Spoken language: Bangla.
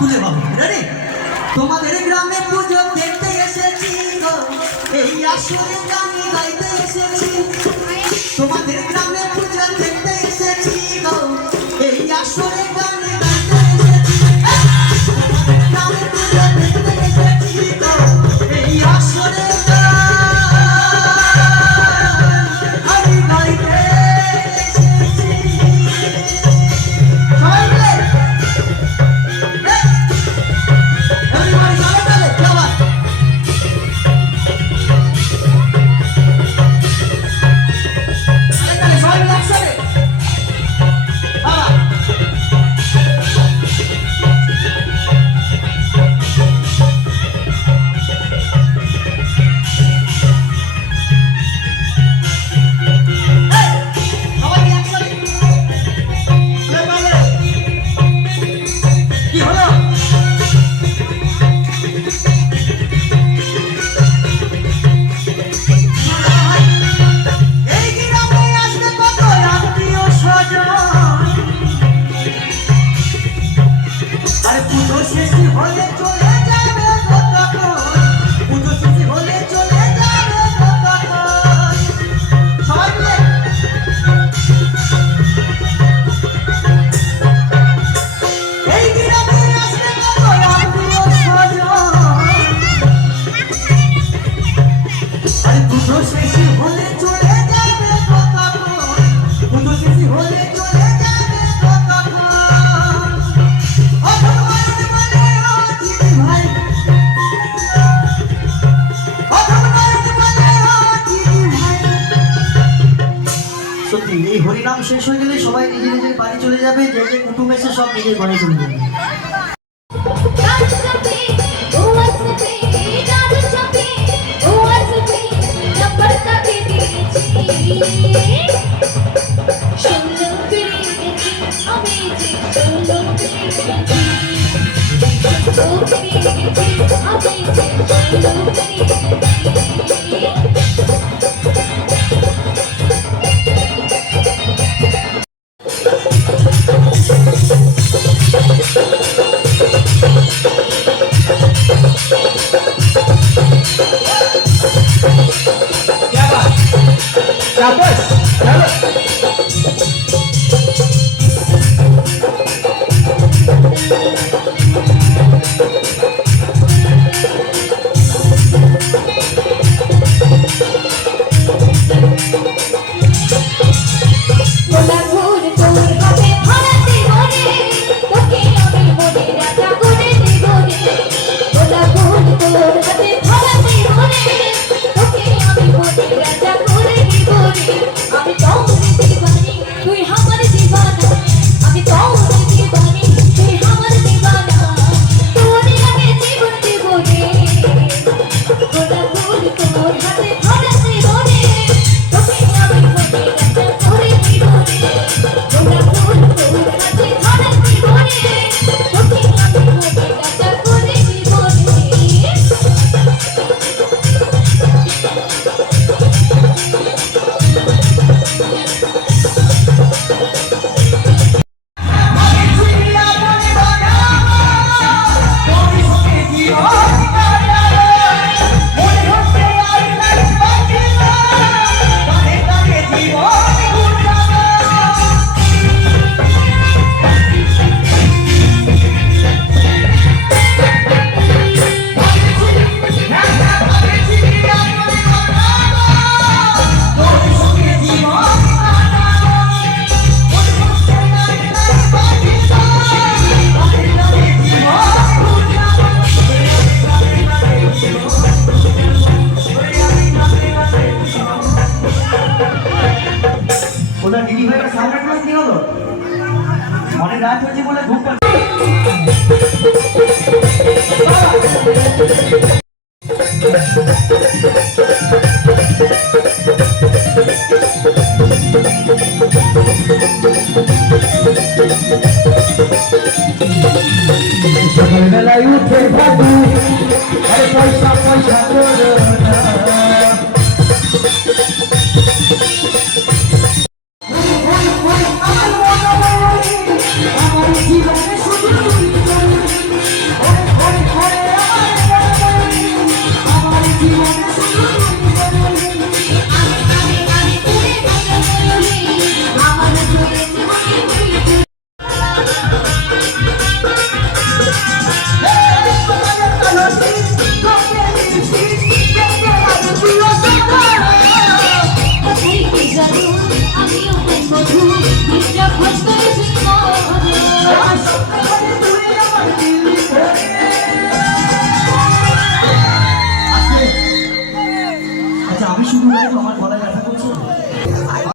তুলে বাবু তোমাদের গ্রামে পুজো দেখতে এসেছি এই আসরে গান গাইতে এসেছি। তোমাদের গ্রামে পুজো আরে পুজো শেষ হলে চলে যাবে পুজো শেষ হলে চলে যাবে এই গ্রামে স্বজন আরে দুটো শেষই শেষ হয়ে গেলে সবাই নিজের নিজের বাড়ি চলে যাবে, যে যে কুটুম এসে সব নিজের ঘরে চলে যাবে। सापड ওটা দিদি ভাইয়ের সামনে ক্লাস কি হলো? অনেক রাত হয়েছে বলে ঘুমটা সকালবেলায় উঠে ভাবি পয়সা পয়সা করে।